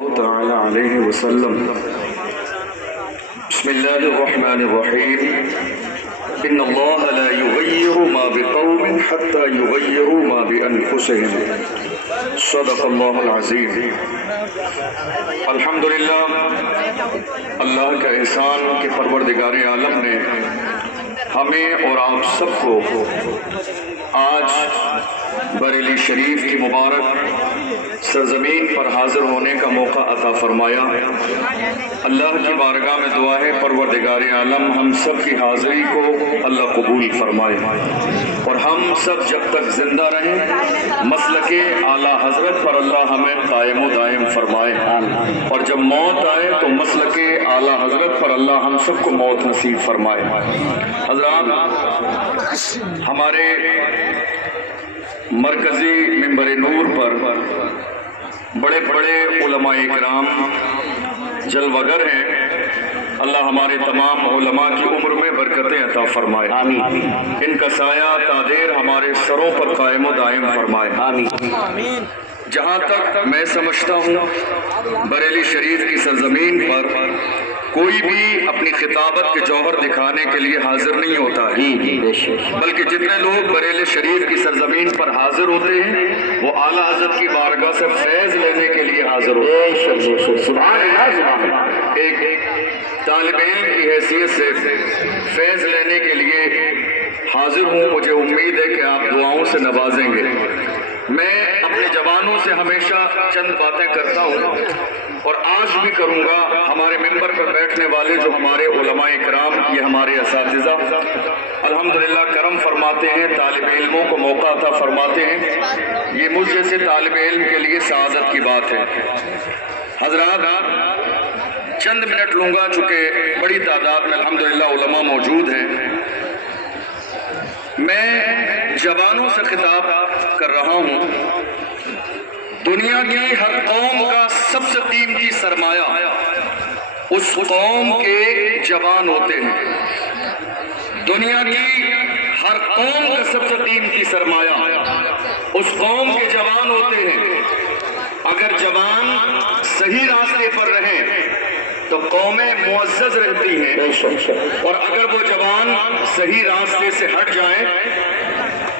تعالى عليه وسلم. بسم الله الرحمن الرحيم. إن الله لا يغير ما بقوم حتى يغيروا ما بأنفسهم. صدق الله العظيم. الحمدللہ، اللہ کا احسان کہ پروردگار عالم نے ہمیں اور آپ سب کو آج بریلی شریف کی مبارک سرزمین پر حاضر ہونے کا موقع عطا فرمایا. اللہ کی بارگاہ میں دعا ہے پروردگار عالم ہم سب کی حاضری کو اللہ قبول فرمائے اور ہم سب جب تک زندہ رہیں مسلک اعلیٰ حضرت پر اللہ ہمیں قائم و دائم فرمائے اور جب موت آئے تو مسلک اعلیٰ حضرت پر اللہ ہم سب کو موت نصیب فرمائے. حضرات، ہمارے مرکزی منبر نور پر بڑے بڑے علماء اکرام جلوگر ہیں. اللہ ہمارے تمام علماء کی عمر میں برکتیں عطا فرمائے. آمین. ان کا سایہ تادیر ہمارے سروں پر قائم و دائم فرمائے. آمین. جہاں تک میں سمجھتا ہوں بریلی شریف کی سرزمین پر کوئی بھی اپنی خطابت کے جوہر دکھانے کے لیے حاضر نہیں ہوتا ہے، بلکہ جتنے لوگ بریلی شریف کی سرزمین پر حاضر ہوتے ہیں وہ اعلیٰ حضرت کی بارگاہ سے فیض لینے کے لیے حاضر ہوتے ہیں. ایک طالب علم کی حیثیت سے فیض لینے کے لیے حاضر ہوں. مجھے امید ہے کہ آپ دعاؤں سے نوازیں گے. میں اپنے جوانوں سے ہمیشہ چند باتیں کرتا ہوں اور آج بھی کروں گا. ہمارے ممبر پر بیٹھنے والے جو ہمارے علماء اکرام، یہ ہمارے اساتذہ الحمدللہ کرم فرماتے ہیں، طالب علموں کو موقع عطا فرماتے ہیں. یہ مجھ جیسے طالب علم کے لیے سعادت کی بات ہے. حضرات، چند منٹ لوں گا چونکہ بڑی تعداد میں الحمدللہ علماء موجود ہیں. میں جوانوں سے خطاب کر رہا ہوں. دنیا کی ہر قوم کا سب سے قیمتی سرمایہ اس قوم کے جوان ہوتے ہیں. دنیا کی ہر قوم کا سب سے قیمتی سرمایہ اس قوم کے جوان ہوتے ہیں. اگر جوان صحیح راستے پر رہیں تو قومیں معزز رہتی ہیں اور اگر وہ جوان صحیح راستے سے ہٹ جائیں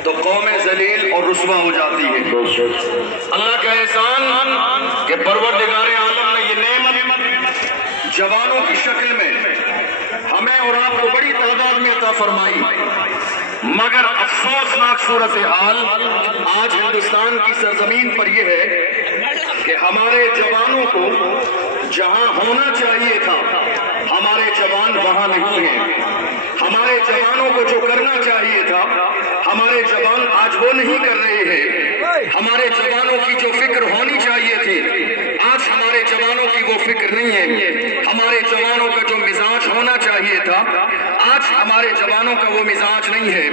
تو قومیں ذلیل اور رسوا ہو جاتی ہیں. اللہ کا احسان کہ پروردگار عالم نے یہ نعمت جوانوں کی شکل میں ہمیں اور آپ کو بڑی تعداد میں عطا فرمائی. مگر افسوسناک صورتحال آج ہندوستان کی سرزمین پر یہ ہے کہ ہمارے جوانوں کو جہاں ہونا چاہیے تھا ہمارے جوان وہاں نہیں ہیں. ہمارے جوانوں کو جو کرنا چاہیے تھا ہمارے جوان آج وہ نہیں کر رہے ہیں. ہمارے جوانوں کی جو فکر ہونی چاہیے تھی آج ہمارے جوانوں کی وہ فکر نہیں ہے. ہمارے جوانوں کا جو مزاج ہونا چاہیے تھا آج ہمارے جوانوں کا وہ مزاج نہیں ہے.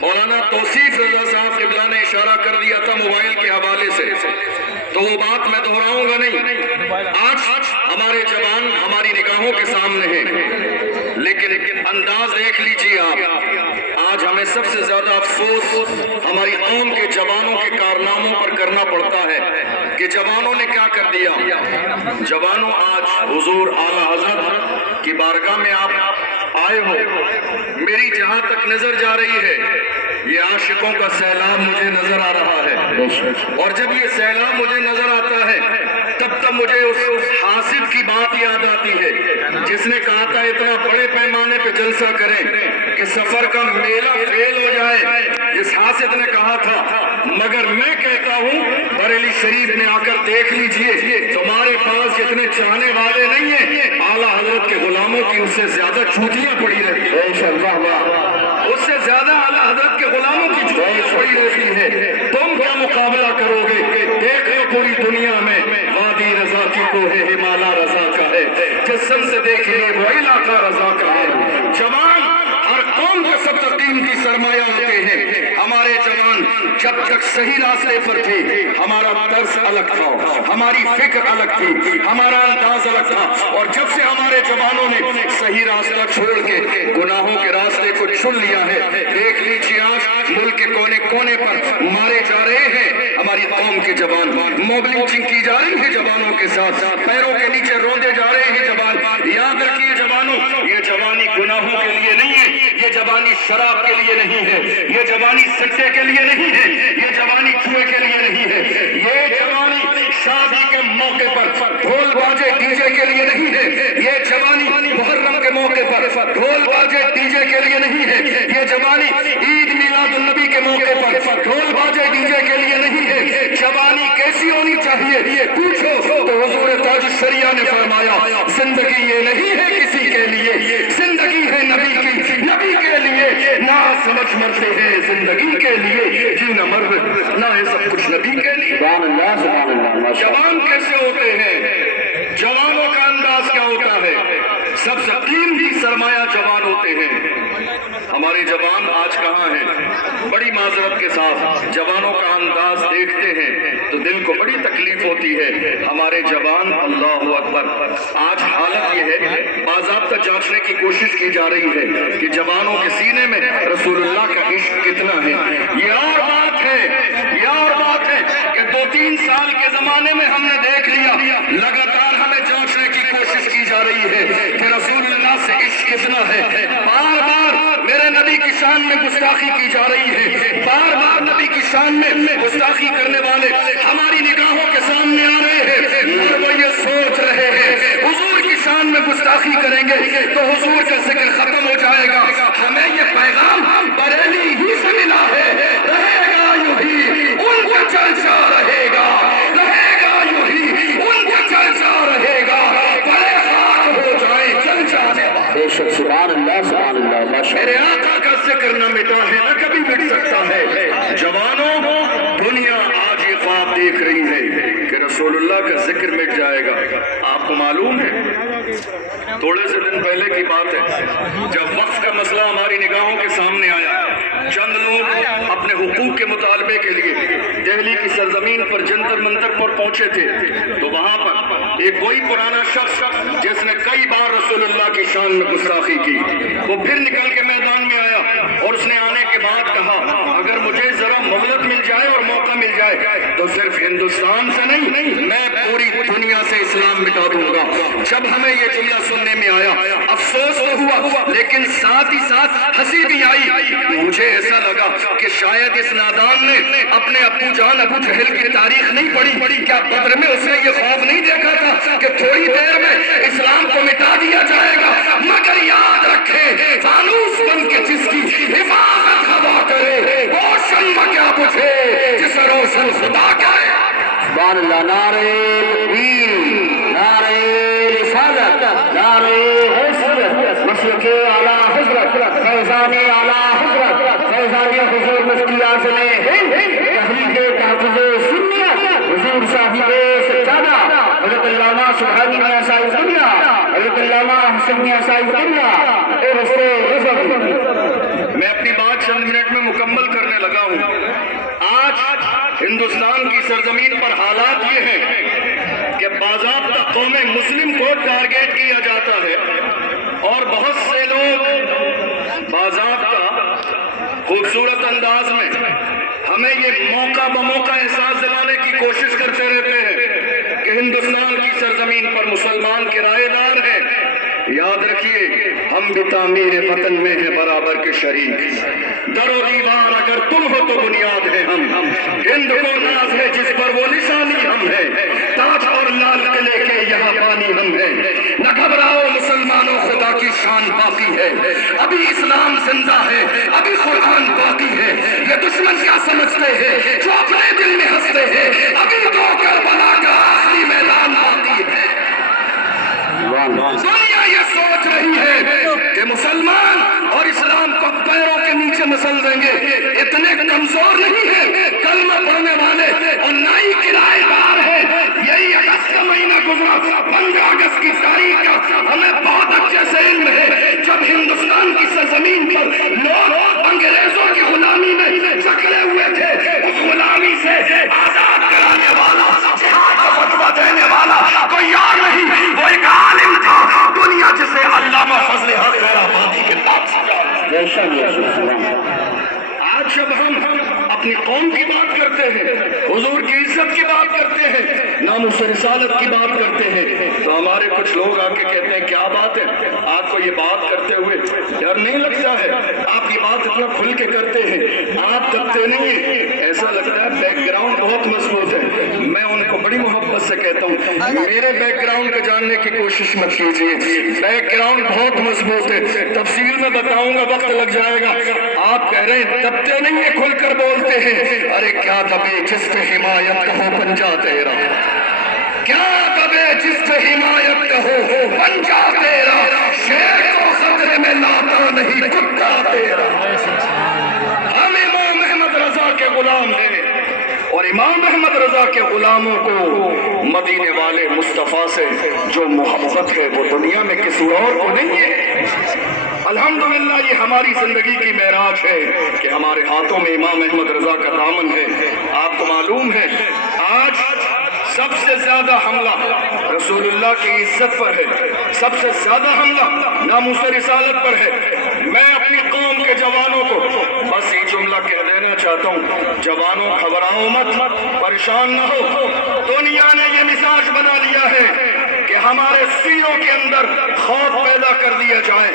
مولانا توصیف رضا صاحب قبلہ نے اشارہ کر دیا تھا موبائل کے حوالے سے، تو وہ بات میں دہراؤں گا نہیں. آج ہمارے جوان ہماری نگاہوں کے سامنے ہیں، لیکن انداز دیکھ لیجیے آپ. آج ہمیں سب سے زیادہ افسوس ہماری قوم کے جوانوں کے کارناموں پر کرنا پڑتا ہے کہ جوانوں نے کیا کر دیا. جوانوں، آج حضور اعلیٰ حضرت کی بارگاہ میں آپ آئے ہو. میری جہاں تک نظر جا رہی ہے یہ عاشقوں کا سیلاب مجھے نظر آ رہا ہے، اور جب یہ سیلاب مجھے نظر آتا ہے تب مجھے اس حاسد کی بات یاد آتی ہے جس نے کہا تھا اتنا بڑے پیمانے پہ جلسہ کریں کہ سفر کا میلہ فیل ہو جائے. اس حاسد نے کہا تھا مگر میں کہتا ہوں بریلی شریف میں آ کر دیکھ لیجئے تمہارے پاس جتنے چاہنے والے نہیں ہیں اعلیٰ حضرت کے غلاموں کی اس سے زیادہ چوٹیاں پڑی رہتی ہیں. اس سے زیادہ اعلیٰ حضرت کے غلاموں کی چوٹیاں پڑی رہتی ہیں. تم کیا مقابلہ کرو گے؟ دیکھ لو پوری دنیا میں وادی رضا کی کوہ ہمالا رضا کا ہے، جسم سے دیکھیے وہ علاقہ رضا کا ہے. جوان ہر قوم کا سب سے قیمتی سرمایہ ہوتے ہیں. ہمارے جوان جب تک صحیح راستے پر تھے ہمارا طرز الگ تھا، ہماری فکر الگ تھی، ہمارا انداز الگ تھا، اور جب سے ہمارے جوانوں نے صحیح راستہ چھوڑ کے گناہوں کے راستے کو چن لیا ہے، دیکھ لیجیے آج ملک کے کونے کونے پر مارے جا رہے ہیں ہماری قوم کے جوان، موب لنچنگ کی جا رہی ہے جوانوں کے ساتھ، پیروں کے نیچے روندے جا رہے ہیں جوان۔ یاد رکھیے جوانوں، یہ جوانی گناہوں کے لیے نہیں ہے، یہ جوانی شراب کے لیے نہیں ہے، یہ جوانی سکے کے لیے نہیں ہے، یہ جوانی جوئے کے لیے نہیں ہے، یہ جوانی شادی کے موقع پر ڈھول باجے ڈی جے کے لیے نہیں ہے، یہ جوانی محرم کے موقع پر ڈھول باجے ڈی جے کے لیے نہیں ہے، یہ جوانی عید میلاد النبی کے موقع پر ڈھول باجے ڈی جے کے لیے نہیں ہے۔ جوانی کیسی ہونی چاہیے پوچھو تو حضور تاج الشریعہ نے فرمایا زندگی یہ نہیں ہے کسی کے لیے، زندگی ہے نبی کی، نبی کے لیے، نہ سمجھ مرتے ہیں زندگی کے لیے، جی نہ مر نہ ہے سب کچھ نبی کے لیے۔ سبحان اللہ سبحان اللہ۔ جوان کیسے ہوتے ہیں؟ جوانوں کا انداز کیا ہوتا ہے؟ سب سے قیمتی سرمایہ جوان ہوتے ہیں۔ ہمارے جوان آج کہاں ہیں؟ بڑی معذرت کے ساتھ جوانوں کا انداز دیکھتے ہیں تو دل کو بڑی تکلیف ہوتی ہے۔ ہمارے جوان، اللہ اکبر، آج حالت یہ ہے باضابطہ جانچنے کی کوشش کی جا رہی ہے کہ جوانوں کے سینے میں رسول اللہ کا عشق کتنا ہے۔ یہ اور بات ہے، یہ اور بات ہے کہ 2-3 سال کے زمانے میں ہم نے دیکھ لیا، لگاتار ہمیں جانچنے کی کوشش کی جا رہی ہے کہ رسول اللہ سے عشق کتنا ہے۔ بار بار میرے نبی کی شان میں گستاخی کی جا رہی ہے، بار بار نبی کی شان میں گستاخی کرنے والے ہماری نگاہوں کے سامنے آ رہے ہیں، اور وہ یہ سوچ رہے ہیں حضور کی شان میں گستاخی کریں گے تو حضور کا ذکر ختم ہو جائے گا۔ ہمیں یہ پیغام بریلی ہی سے ملا ہے، رہے گا یوں ہی ان کا چرچا رہے گا، رہے گا یوں ہی ان کا چرچا رہے گا، بڑے خاک ہو جائیں چل جانے والے۔ بے شک سبحان اللہ سبحان اللہ ماشاء میرے آقا کا ذکر نہ مٹا ہے نہ کبھی مٹ سکتا ہے۔ جوانوں، دنیا آج یہ خواب دیکھ رہی ہے کہ رسول اللہ کا ذکر مٹ جائے گا۔ آپ کو معلوم ہے تھوڑے سے دن پہلے کی بات ہے جب وقف کا مسئلہ ہماری نگاہوں کے سامنے آیا، چند لوگ اپنے حقوق کے مطالبے کے لیے دہلی کی سرزمین پر جنتر منتر پر پہنچے تھے، تو وہاں پر ایک کوئی پرانا شخص جس نے کئی بار رسول اللہ کی شان میں گستاخی کی، وہ پھر نکل کے میدان میں آیا اور اس نے آنے کے بعد کہا اگر مجھے ذرا مہلت مل جائے اور موقع مل جائے تو صرف ہندوستان سے نہیں میں پوری دنیا سے اسلام مٹا دوں گا۔ جب ہمیں یہ جملہ سننے میں آیا افسوس تو ہوا، لیکن ساتھ ہی ساتھ ہنسی بھی آئی۔ مجھے ایسا لگا کہ شاید اس نادان نے اپنے ابو جان ابو جہل کی تاریخ نہیں پڑھی، کیا بدر میں اس نے یہ خواب نہیں دیکھا تھا کہ تھوڑی دیر میں اسلام کو مٹا دیا جائے گا؟ مگر یاد رکھے فانوس بن کے جس کی حفاظت ہوا کرے وہ شمع کیا بجھے جس روشن خدا کرے۔ سبحان اللہ۔ نعرہ تکبیر، نعرہ رسالت، نعرہ حیثیت، مسلک اعلیٰ حضرت، فیضان اعلیٰ حضرت، فیضان حضور مفتی اعظم ہند، تحریک تحفظ سنت، حضور صاحب سجادہ حضرت علامہ سبحانی میاں صاحب دنیا، حضرت علامہ حسن میاں صاحب دنیا، اور حضور غزل۔ میں اپنی بات چند منٹ میں مکمل کرنے لگا ہوں۔ آج ہندوستان کی سرزمین پر حالات یہ ہیں کہ باضابطہ قوم مسلم کو ٹارگیٹ کیا جاتا ہے اور بہت سے لوگ باضابطہ خوبصورت انداز میں ہمیں یہ موقع بموقع احساس دلانے کی کوشش کرتے رہتے ہیں کہ ہندوستان کی سرزمین پر مسلمان کرایہ دار ہیں۔ یاد رکھیے ہم بھی تعمیر وطن میں ہیں برابر کے شریک، در و دیوار اگر تم ہو تو بنیاد ہے ہم، ہند کو ناز ہے جس پر وہ نشانی ہم ہے، تاج اور لال قلعے کے یہاں پانی ہم ہے۔ نہ گھبراؤ مسلمانوں، خدا کی شان باقی ہے، ابھی اسلام زندہ ہے، ابھی قرآن باقی ہے۔ یہ دشمن کیا سمجھتے ہیں جو اپنے دل میں ہنستے ہیں، ابھی تو کربلا کا آخری میدان باقی ہے۔ دنیا یہ سوچ رہی ہے کہ مسلمان اور اسلام کو پیروں کے نیچے مسل دیں گے، اتنے کمزور نہیں ہیں کلمہ پڑھنے والے اور نہ ہی کرایہ دار ہیں۔ یہی اگست کا مہینہ گزرا، 15 اگست کی تاریخ کا ہمیں بہت اچھے سے علم ہے، جب ہندوستان کی سرزمین پر لوگ انگریزوں کی غلامی میں جکڑے ہوئے تھے، اس سے آزاد کرانے والا، جہاد کا فتویٰ دینے والا کوئی یار نہیں، وہ ایک عالم تھا دنیا جسے علامہ فضل حق خیرآبادی کے نام سے جانتے۔ آج جب ہم اپنی قوم کی بات کرتے ہیں، حضور کی عزت کی بات کرتے ہیں، ناموس رسالت کی بات کرتے ہیں، تو ہمارے کچھ لوگ آ کے کہتے ہیں کیا بات ہے، آپ کو یہ بات کرتے ہوئے ڈر نہیں لگتا ہے؟ آپ یہ بات اتنا کھل کے کرتے ہیں، آپ دبتے نہیں ہیں، ایسا لگتا ہے بیک گراؤنڈ بہت مضبوط ہے۔ میں ان کو بڑی محبت سے کہتا ہوں میرے بیک گراؤنڈ کو جاننے کی کوشش مت کیجیے، بیک گراؤنڈ بہت مضبوط ہے، تفصیل میں بتاؤں گا، وقت لگ جائے گا۔ آپ کہہ رہے ہیں دبتے نہیں ہیں، کھل کر بولتے ہیں، ارے کیا دبے جس پہ حمایت کا ہو پنجا تیرا، کیا دبے جس پہ حمایت کا ہو پنجا تیرا، شیر کو خطرے میں لاتا نہیں کتا تیرا۔ ہم امام احمد رضا کے غلام ہیں، اور امام احمد رضا کے غلاموں کو مدینے والے مصطفیٰ سے جو محبت ہے وہ دنیا میں کسی اور کو نہیں ہے۔ الحمدللہ یہ ہماری زندگی کی معراج ہے کہ ہمارے ہاتھوں میں امام احمد رضا کا دامن ہے۔ آپ کو معلوم ہے آج سب سے زیادہ حملہ رسول اللہ کی عزت پر ہے، سب سے زیادہ حملہ ناموس رسالت پر ہے۔ میں اپنی قوم کے جوانوں کو بس یہ جملہ کہہ دینا چاہتا ہوں، جوانوں گھبراؤ مت، پریشان نہ ہو۔ دنیا نے یہ مزاج بنا لیا ہے کہ ہمارے سینوں کے اندر خوف پیدا کر دیا جائے،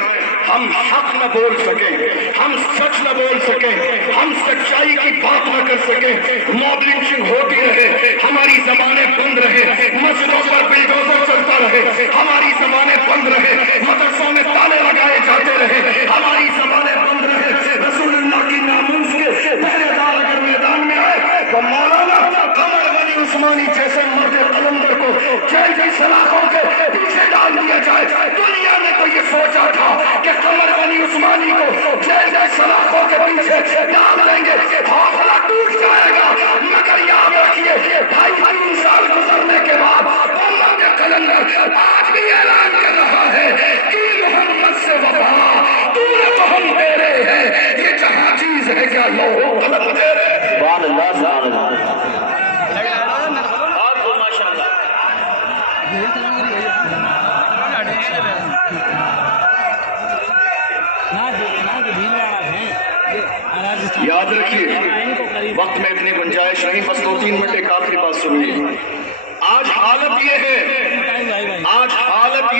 ہم حق نہ بول سکیں، ہم سچ نہ بول سکیں، ہم سچائی کی بات نہ کر سکیں، موب لنچنگ ہوتی رہے، ہماری زبانیں بند رہے، مسجدوں پر بلڈوزر چلتا رہے، ہماری زبانیں بند رہے، مدرسوں میں تالے لگائے جاتے رہے، ہماری زبانیں بند رہے۔ رسول اللہ کی ناموس کے پہرے دار اگر میدان میں آئے تو مولانا قمر ولی عثمانی جیسے مرد قلندر کو جیل کی سلاخوں کے پیچھے ڈال دیا جائے۔ دنیا نے تو یہ سوچا تھا کہ قمر ولی عثمانی کو جیل کی سلاخوں کے پیچھے ڈال دیں گے، حوصلہ ٹوٹ جائے گا، مگر یاد رکھیے 2.5 سال گزرنے کے بعد محمد قلندر آج بھی اعلان کر رہا ہے کہ محمد سے وفا تو ہم دے رہے ہیں، یہ جہاں چیز ہے کیا لوگ قلم دے رہے ہیں۔ سبحان اللہ سبحان اللہ۔ یاد رکھیے وقت میں اتنی گنجائش نہیں، بس 2-3 منٹ ایک آخری بات سنیے۔ آج حالت یہ ہے، آج حالت